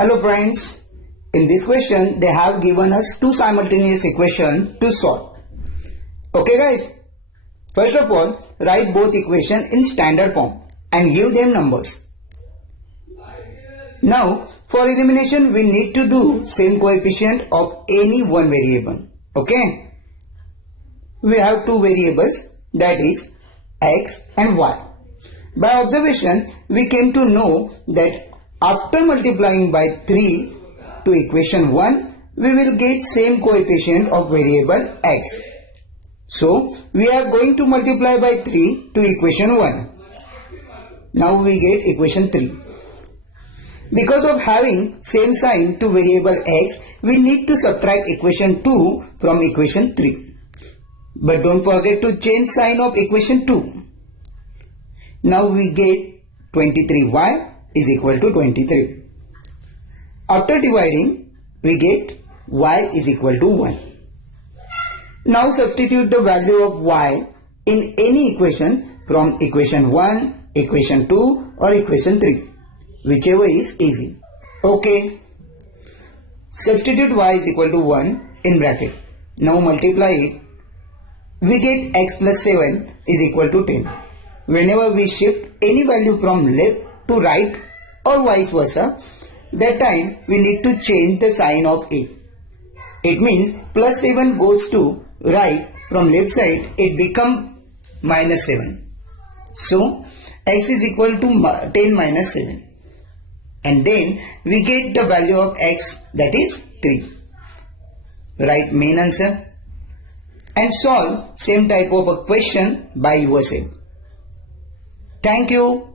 Hello friends, in this question they have given us two simultaneous equations to solve. Okay guys, first of all write both equations in standard form and give them numbers. Now for elimination we need to do same coefficient of any one variable. Okay, we have two variables, that is x and y. By observation we came to know that after multiplying by 3 to equation 1, we will get same coefficient of variable x. So, we are going to multiply by 3 to equation 1. Now we get equation 3. Because of having same sign to variable x, we need to subtract equation 2 from equation 3. But don't forget to change sign of equation 2. Now we get 23y is equal to 23. After dividing, we get y is equal to 1. Now substitute the value of y in any equation from equation 1, equation 2 or equation 3, whichever is easy. Okay, substitute y is equal to 1 in bracket. Now multiply it. We get x plus 7 is equal to 10. Whenever we shift any value from left to right or vice versa, that time we need to change the sign of it. It means plus 7 goes to right, from left side it becomes minus 7. So x is equal to 10 minus 7. And then we get the value of x, that is 3. Write main answer and solve same type of a question by yourself. Thank you.